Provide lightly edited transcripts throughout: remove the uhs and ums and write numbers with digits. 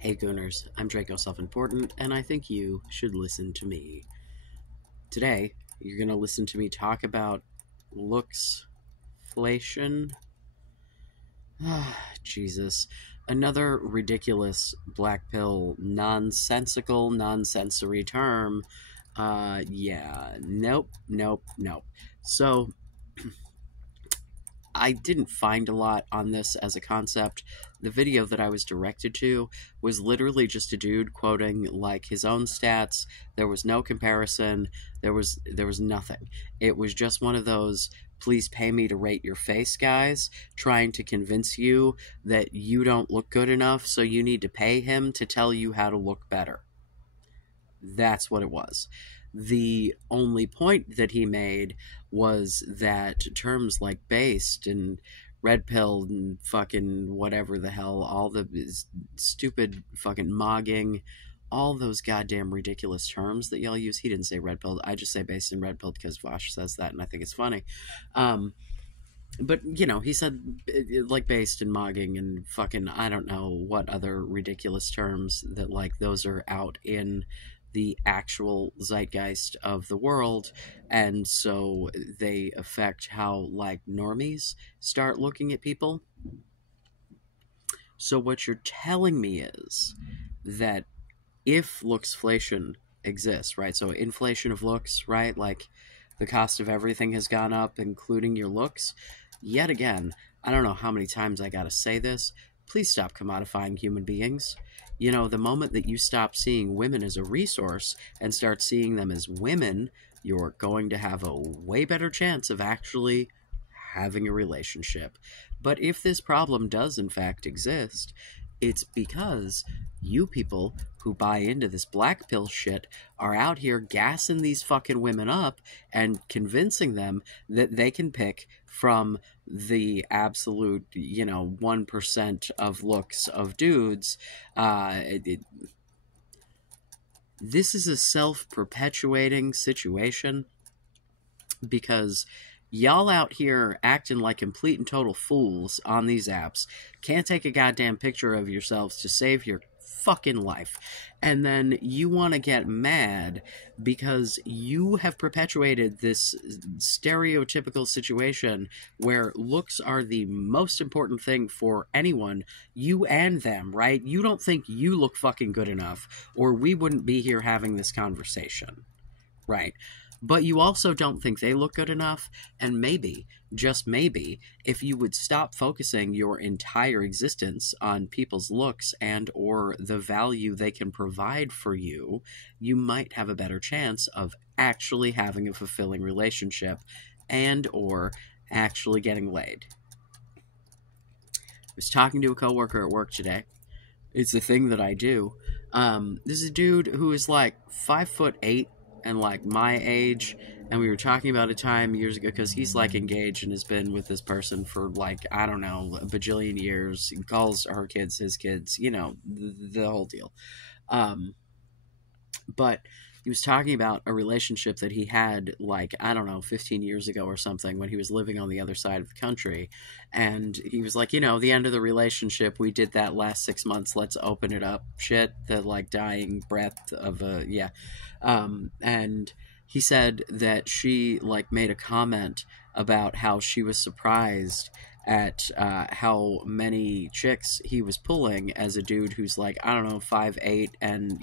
Hey Gooners, I'm Draco Self-Important, and I think you should listen to me. Today, you're going to listen to me talk about Looksflation. Jesus. Another ridiculous Blackpill, nonsensical, nonsensory term. Nope. So, I didn't find a lot on this as a concept. The video that I was directed to was literally just a dude quoting like his own stats. There was no comparison. There was nothing. It was just one of those please pay me to rate your face guys trying to convince you that you don't look good enough, so you need to pay him to tell you how to look better. That's what it was. The only point that he made was that terms like based and red pill and fucking whatever the hell, all the stupid fucking mogging, all those goddamn ridiculous terms that y'all use. He didn't say red pill. I just say based and red pill because Vosh says that, and I think it's funny. But, you know, he said, like, based and mogging and fucking, I don't know what other ridiculous terms that, like, those are out in the actual zeitgeist of the world, and so they affect how, like, normies start looking at people. So what you're telling me is that if looksflation exists, right, so inflation of looks, right, like, the cost of everything has gone up, including your looks, yet again, I don't know how many times I gotta say this, please stop commodifying human beings. You know, the moment that you stop seeing women as a resource and start seeing them as women, you're going to have a way better chance of actually having a relationship. But if this problem does in fact exist, it's because you people who buy into this black pill shit are out here gassing these fucking women up and convincing them that they can pick from the absolute, 1% of looks of dudes. This is a self-perpetuating situation because y'all out here acting like complete and total fools on these apps can't take a goddamn picture of yourselves to save your fucking life, and then you want to get mad because you have perpetuated this stereotypical situation where looks are the most important thing for anyone, you and them, right? You don't think you look fucking good enough, or we wouldn't be here having this conversation, right? But you also don't think they look good enough, and maybe, just maybe, if you would stop focusing your entire existence on people's looks and or the value they can provide for you, you might have a better chance of actually having a fulfilling relationship and or actually getting laid. I was talking to a coworker at work today. It's the thing that I do. This is a dude who is like 5'8", and like my age, and we were talking about a time years ago because he's like engaged and has been with this person for like, I don't know, a bajillion years. He calls her kids his kids, the whole deal. But he was talking about a relationship that he had like, I don't know, 15 years ago or something when he was living on the other side of the country. And he was like, the end of the relationship, we did that last 6 months, let's open it up shit, the like dying breath of and he said that she like made a comment about how she was surprised at how many chicks he was pulling as a dude who's like, I don't know, 5'8", and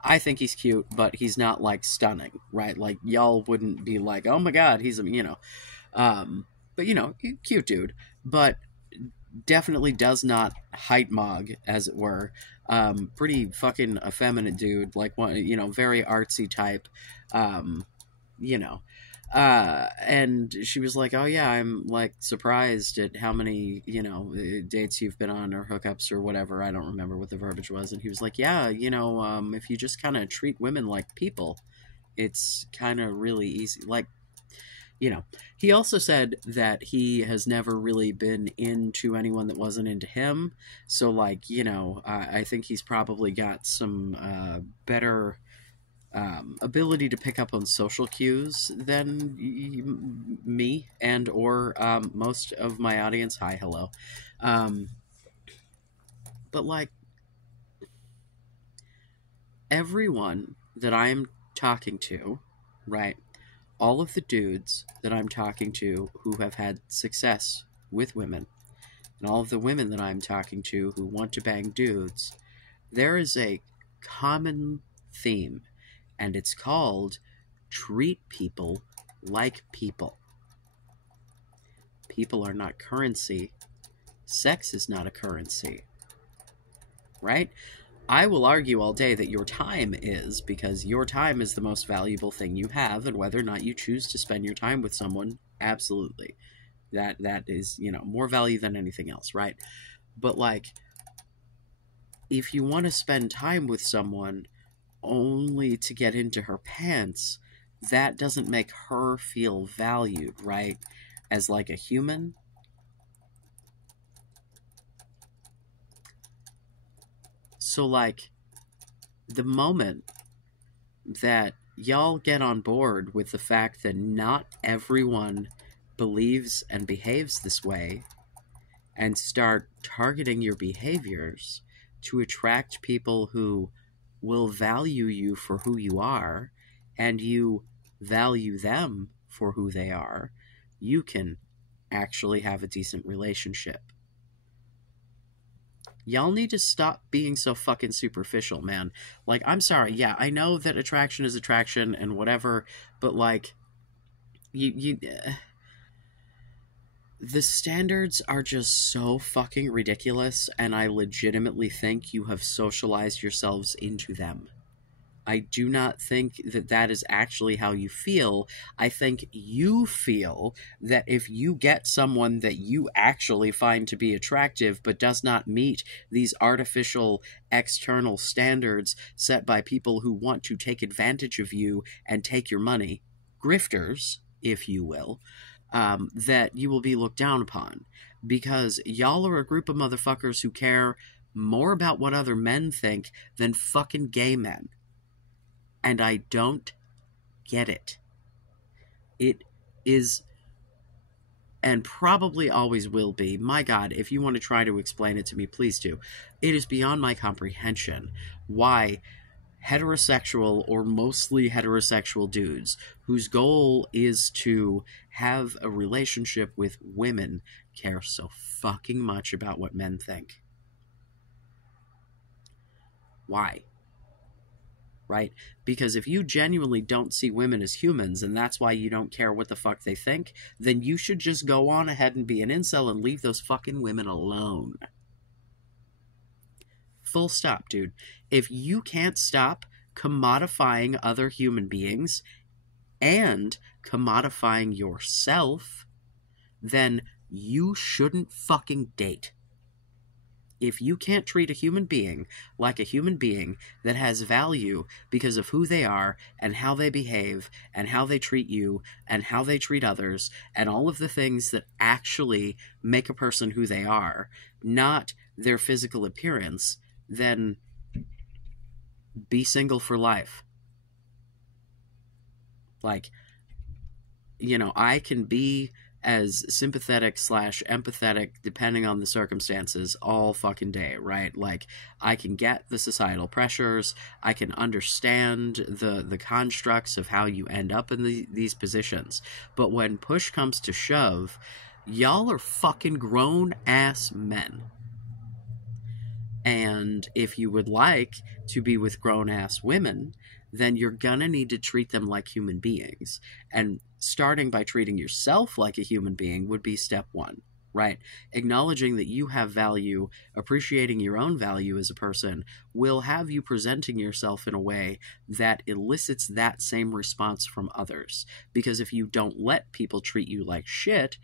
I think he's cute, but he's not like stunning, right? Like y'all wouldn't be like, oh my god, he's but cute dude, but definitely does not height mog, as it were. Pretty fucking effeminate dude, like one, very artsy type, and she was like, oh yeah, I'm like surprised at how many, dates you've been on or hookups or whatever. I don't remember what the verbiage was. And he was like, yeah, if you just kind of treat women like people, it's kind of really easy. Like, he also said that he has never really been into anyone that wasn't into him. So, like, I think he's probably got some better ability to pick up on social cues than me and or most of my audience. Hi, hello. But, like, everyone that I'm talking to, right? All of the dudes that I'm talking to who have had success with women, and all of the women that I'm talking to who want to bang dudes, there is a common theme, and it's called treat people like people. People are not currency. Sex is not a currency. Right? I will argue all day that your time is, because your time is the most valuable thing you have, and whether or not you choose to spend your time with someone, absolutely. That is, more value than anything else, right? But, like, if you want to spend time with someone only to get into her pants, that doesn't make her feel valued, right? As, like, a human. So, like, the moment that y'all get on board with the fact that not everyone believes and behaves this way, and start targeting your behaviors to attract people who will value you for who you are, and you value them for who they are, you can actually have a decent relationship. Y'all need to stop being so fucking superficial, man. Like, I'm sorry, yeah, I know that attraction is attraction and whatever, but, like, the standards are just so fucking ridiculous, and I legitimately think you have socialized yourselves into them. I do not think that that is actually how you feel. I think you feel that if you get someone that you actually find to be attractive but does not meet these artificial external standards set by people who want to take advantage of you and take your money, grifters, if you will, that you will be looked down upon. Because y'all are a group of motherfuckers who care more about what other men think than fucking gay men. And I don't get it. It is, and probably always will be, my God, if you want to try to explain it to me, please do. It is beyond my comprehension why heterosexual or mostly heterosexual dudes whose goal is to have a relationship with women care so fucking much about what men think. Why? Right? Because if you genuinely don't see women as humans, and that's why you don't care what the fuck they think, then you should just go on ahead and be an incel and leave those fucking women alone. Full stop, dude. If you can't stop commodifying other human beings and commodifying yourself, then you shouldn't fucking date. If you can't treat a human being like a human being that has value because of who they are and how they behave and how they treat you and how they treat others and all of the things that actually make a person who they are, not their physical appearance, then be single for life. Like, I can be as sympathetic / empathetic, depending on the circumstances, all fucking day, right? Like, I can get the societal pressures, I can understand the constructs of how you end up in these positions, but when push comes to shove, y'all are fucking grown-ass men. And if you would like to be with grown-ass women, then you're gonna need to treat them like human beings. And starting by treating yourself like a human being would be step one, right? Acknowledging that you have value, appreciating your own value as a person, will have you presenting yourself in a way that elicits that same response from others. Because if you don't let people treat you like shit,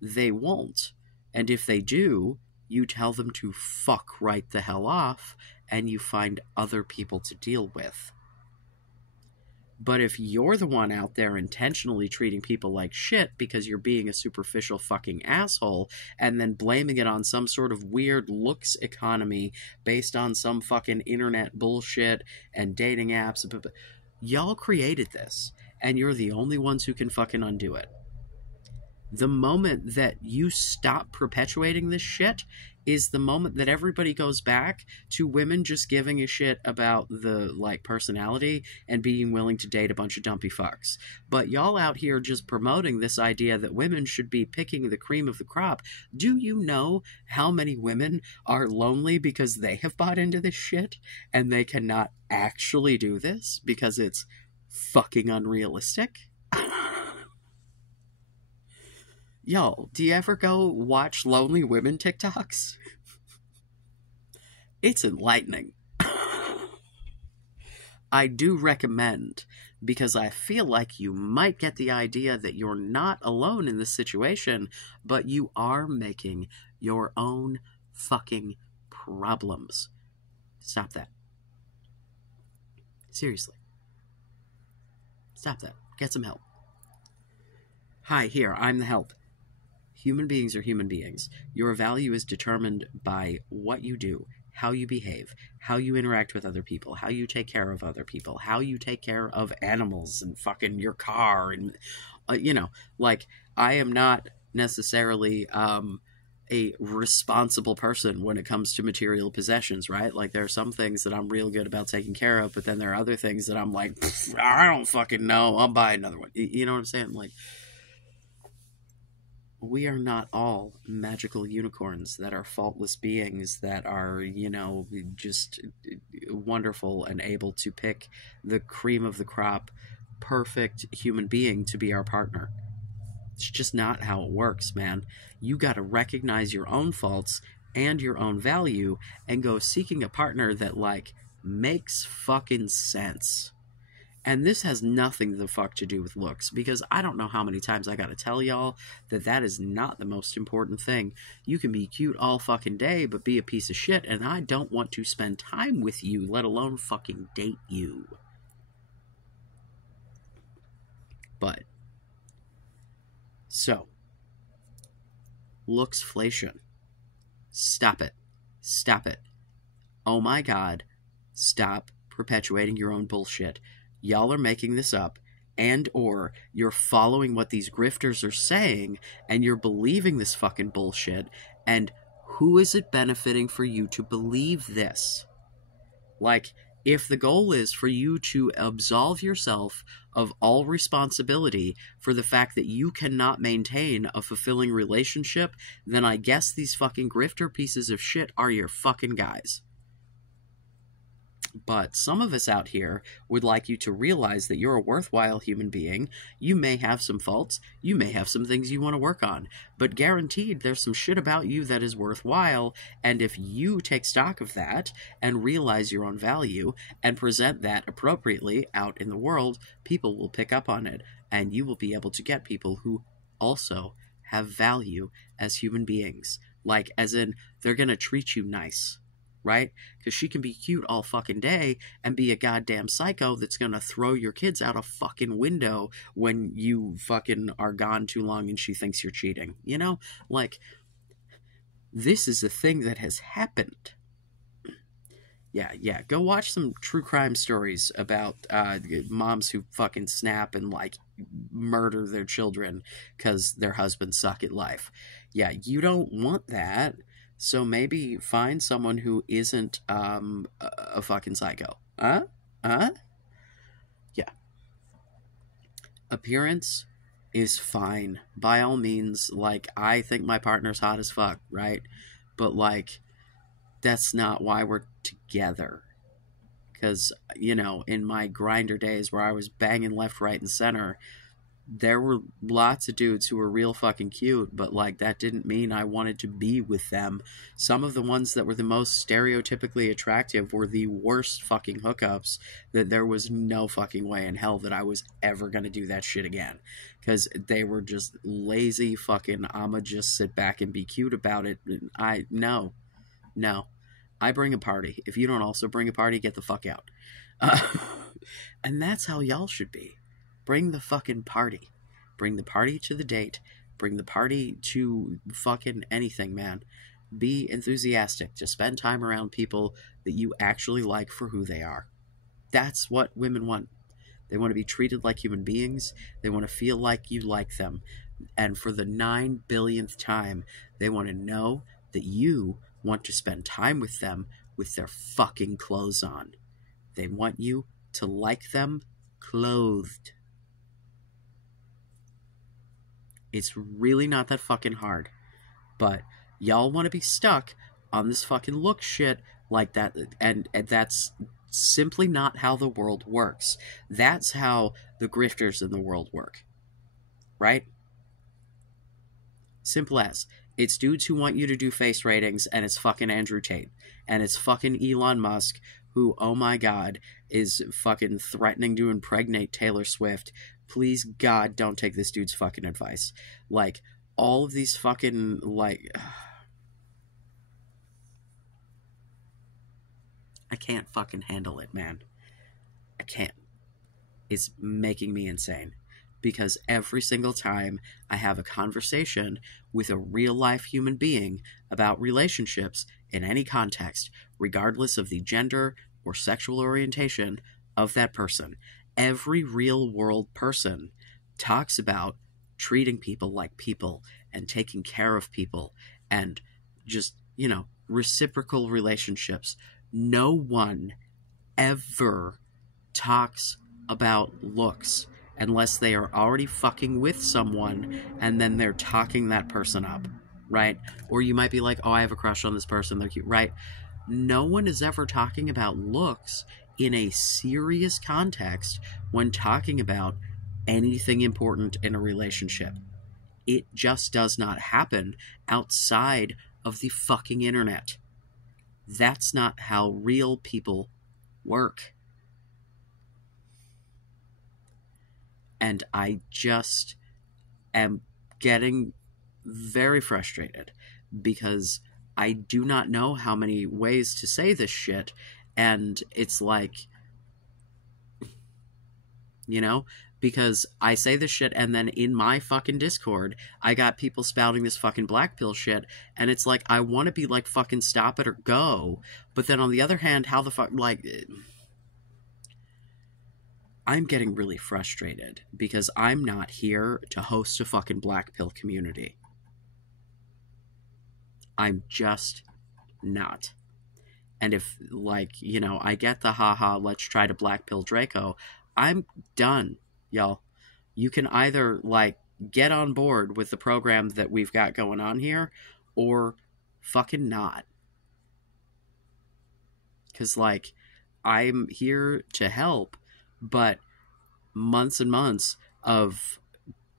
they won't. And if they do, you tell them to fuck right the hell off, and you find other people to deal with. But if you're the one out there intentionally treating people like shit because you're being a superficial fucking asshole, and then blaming it on some sort of weird looks economy based on some fucking internet bullshit and dating apps, y'all created this, and you're the only ones who can fucking undo it. The moment that you stop perpetuating this shit is the moment that everybody goes back to women just giving a shit about the like personality and being willing to date a bunch of dumpy fucks. But y'all out here just promoting this idea that women should be picking the cream of the crop. Do you know how many women are lonely because they have bought into this shit and they cannot actually do this because it's fucking unrealistic? Y'all, do you ever go watch lonely women TikToks? It's enlightening. I do recommend, because I feel like you might get the idea that you're not alone in this situation, but you are making your own fucking problems. Stop that. Seriously. Stop that. Get some help. Hi, here, I'm the help. Human beings are human beings. Your value is determined by what you do, how you behave, how you interact with other people, how you take care of other people, how you take care of animals and fucking your car. And, like, I am not necessarily a responsible person when it comes to material possessions, right? Like, there are some things that I'm real good about taking care of, but then there are other things that I'm like, I don't fucking know. I'll buy another one. You know what I'm saying? Like, we are not all magical unicorns that are faultless beings that are, just wonderful and able to pick the cream of the crop, perfect human being to be our partner. It's just not how it works, man. You gotta recognize your own faults and your own value and go seeking a partner that, like, makes fucking sense. And this has nothing the fuck to do with looks, because I don't know how many times I gotta tell y'all that that is not the most important thing. You can be cute all fucking day, but be a piece of shit, and I don't want to spend time with you, let alone fucking date you. But, so, Looksflation. Stop it. Stop it. Oh my god. Stop perpetuating your own bullshit. Y'all are making this up, and or you're following what these grifters are saying, and you're believing this fucking bullshit, and who is it benefiting for you to believe this? Like, if the goal is for you to absolve yourself of all responsibility for the fact that you cannot maintain a fulfilling relationship, then I guess these fucking grifter pieces of shit are your fucking guys. But some of us out here would like you to realize that you're a worthwhile human being. You may have some faults. You may have some things you want to work on. But guaranteed, there's some shit about you that is worthwhile. And if you take stock of that and realize your own value and present that appropriately out in the world, people will pick up on it. And you will be able to get people who also have value as human beings. Like, as in, they're going to treat you nice. Right? Because she can be cute all fucking day and be a goddamn psycho that's gonna throw your kids out a fucking window when you fucking are gone too long and she thinks you're cheating. You know? Like, this is a thing that has happened. Yeah. Go watch some true crime stories about moms who fucking snap and, like, murder their children because their husbands suck at life. Yeah, you don't want that. So maybe find someone who isn't a fucking psycho. Yeah. Appearance is fine. By all means, like, I think my partner's hot as fuck, right? But, like, that's not why we're together. Because, in my grinder days where I was banging left, right, and center, there were lots of dudes who were real fucking cute, but, like, that didn't mean I wanted to be with them. Some of the ones that were the most stereotypically attractive were the worst fucking hookups that there was no fucking way in hell that I was ever gonna do that shit again. Because they were just lazy fucking, I'ma just sit back and be cute about it. No. I bring a party. If you don't also bring a party, get the fuck out. And that's how y'all should be. Bring the fucking party. Bring the party to the date. Bring the party to fucking anything, man. Be enthusiastic. Just spend time around people that you actually like for who they are. That's what women want. They want to be treated like human beings. They want to feel like you like them. And for the 9 billionth time, they want to know that you want to spend time with them with their fucking clothes on. They want you to like them clothed. It's really not that fucking hard. But y'all want to be stuck on this fucking look shit like that, and that's simply not how the world works. That's how the grifters in the world work. Right? Simple as. It's dudes who want you to do face ratings, and it's fucking Andrew Tate. And it's fucking Elon Musk, who, oh my god, is fucking threatening to impregnate Taylor Swift. Please, God, don't take this dude's fucking advice. Like, all of these fucking, like... I can't fucking handle it, man. I can't. It's making me insane. Because every single time I have a conversation with a real-life human being about relationships in any context, regardless of the gender or sexual orientation of that person, every real-world person talks about treating people like people and taking care of people and just, you know, reciprocal relationships. No one ever talks about looks unless they are already fucking with someone and then they're talking that person up, right? Or you might be like, oh, I have a crush on this person, they're cute, right? No one is ever talking about looks in a serious context when talking about anything important in a relationship. It just does not happen outside of the fucking internet. That's not how real people work. And I just am getting very frustrated because I do not know how many ways to say this shit. And it's like, you know, because I say this shit and then in my fucking Discord, I got people spouting this fucking Blackpill shit. And it's like, I want to be like, fucking stop it or go. But then on the other hand, how the fuck, like... I'm getting really frustrated because I'm not here to host a fucking Blackpill community. I'm just not. And if, like, you know, I get the haha, let's try to Blackpill Draco, I'm done, y'all. You can either, like, get on board with the program that we've got going on here, or fucking not. Because, like, I'm here to help, but months and months of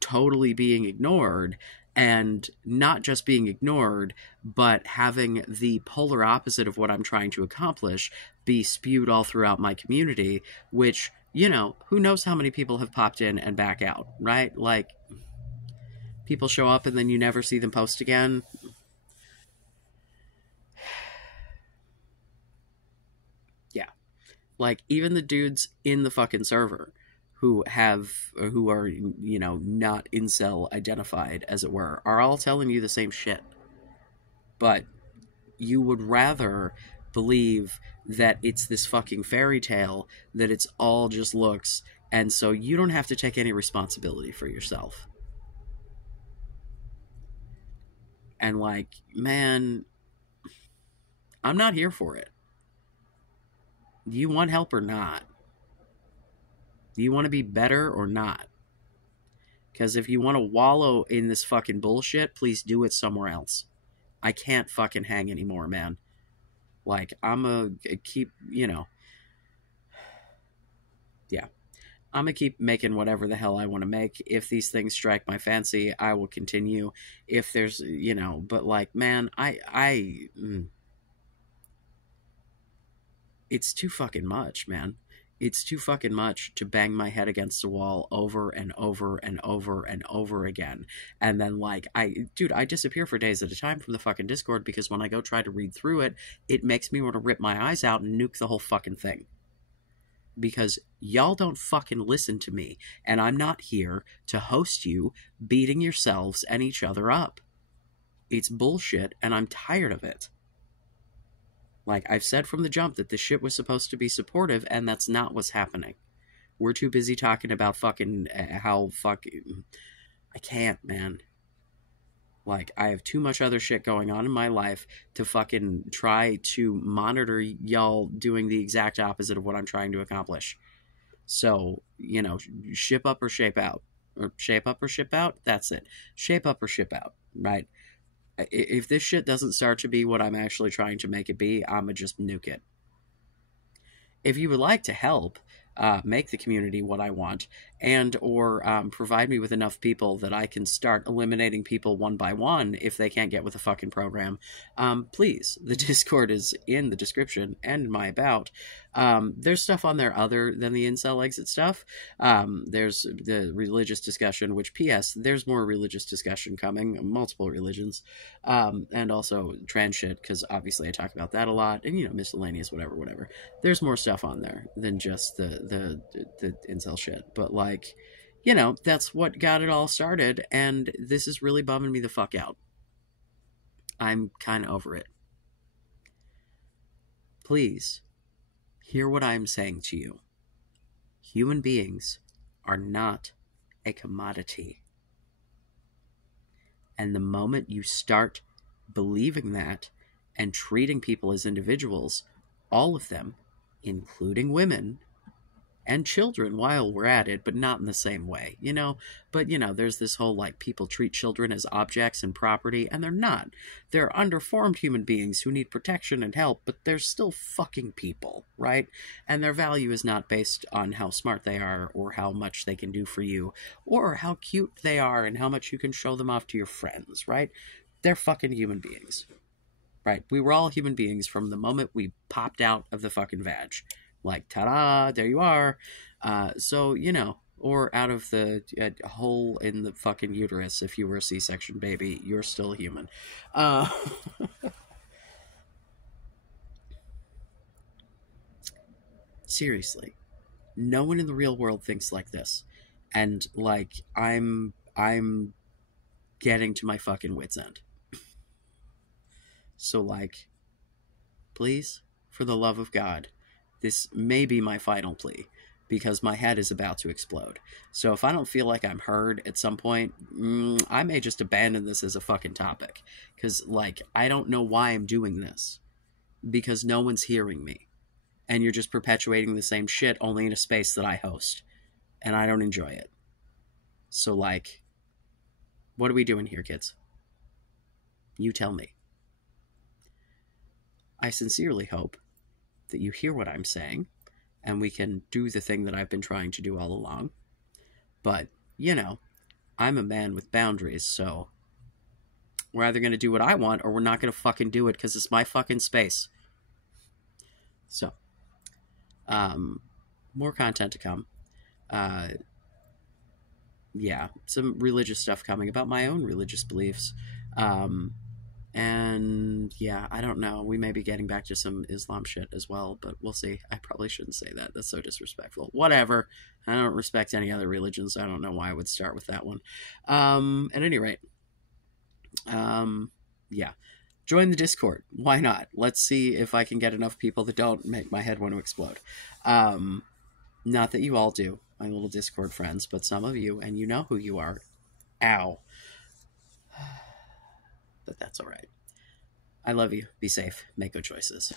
totally being ignored, and not just being ignored, but having the polar opposite of what I'm trying to accomplish be spewed all throughout my community, which, you know, who knows how many people have popped in and back out, right? Like, people show up and then you never see them post again. Yeah. Like, even the dudes in the fucking server who are, you know, not incel identified, as it were, are all telling you the same shit. But you would rather believe that it's this fucking fairy tale, that it's all just looks, and so you don't have to take any responsibility for yourself. And, like, man, I'm not here for it. Do you want help or not? Do you want to be better or not? Because if you want to wallow in this fucking bullshit, please do it somewhere else. I can't fucking hang anymore, man. Like, I'm a keep, you know. Yeah. I'm going to keep making whatever the hell I want to make. If these things strike my fancy, I will continue. If there's, you know, but like, man, it's too fucking much, man. It's too fucking much to bang my head against the wall over and over and over and over again. And then, like, I disappear for days at a time from the fucking Discord because when I go try to read through it, it makes me want to rip my eyes out and nuke the whole fucking thing. Because y'all don't fucking listen to me, and I'm not here to host you beating yourselves and each other up. It's bullshit, and I'm tired of it. Like, I've said from the jump that this shit was supposed to be supportive, and that's not what's happening. We're too busy talking about fucking how fucking... I can't, man. Like, I have too much other shit going on in my life to fucking try to monitor y'all doing the exact opposite of what I'm trying to accomplish. So, you know, ship up or shape out. Or shape up or ship out? That's it. Shape up or ship out, right? If this shit doesn't start to be what I'm actually trying to make it be, I'ma just nuke it. If you would like to help make the community what I want, and or provide me with enough people that I can start eliminating people one by one if they can't get with the fucking program, please, the Discord is in the description and in my about. There's stuff on there other than the incel exit stuff. There's the religious discussion, which, P.S., there's more religious discussion coming, multiple religions, and also trans shit, because obviously I talk about that a lot, and, you know, miscellaneous, whatever. There's more stuff on there than just the incel shit. But, like, you know, that's what got it all started, and this is really bumming me the fuck out. I'm kind of over it. Please, hear what I'm saying to you. Human beings are not a commodity. And the moment you start believing that and treating people as individuals, all of them, including women and children while we're at it, but not in the same way, you know? But, you know, there's this whole, like, people treat children as objects and property, and they're not. They're underformed human beings who need protection and help, but they're still fucking people, right? And their value is not based on how smart they are, or how much they can do for you, or how cute they are, and how much you can show them off to your friends, right? They're fucking human beings, right? We were all human beings from the moment we popped out of the fucking vag. Like, ta-da, there you are. So, you know, or out of the hole in the fucking uterus, if you were a C-section baby, you're still human. Seriously, no one in the real world thinks like this. And, like, I'm getting to my fucking wit's end. So, like, please, for the love of God, this may be my final plea, because my head is about to explode. So if I don't feel like I'm heard at some point, I may just abandon this as a fucking topic. Because, like, I don't know why I'm doing this. Because no one's hearing me. And you're just perpetuating the same shit, only in a space that I host. And I don't enjoy it. So, like, what are we doing here, kids? You tell me. I sincerely hope that you hear what I'm saying, and we can do the thing that I've been trying to do all along. But, you know, I'm a man with boundaries, so we're either going to do what I want, or we're not going to fucking do it, because it's my fucking space. So, more content to come. Yeah, some religious stuff coming about my own religious beliefs. And yeah, I don't know. We may be getting back to some Islam shit as well, but we'll see. I probably shouldn't say that. That's so disrespectful. Whatever. I don't respect any other religions. I don't know why I would start with that one. At any rate, yeah. Join the Discord. Why not? Let's see if I can get enough people that don't make my head want to explode. Not that you all do, my little Discord friends, but some of you, and you know who you are. Ow. But that's all right. I love you. Be safe. Make good choices.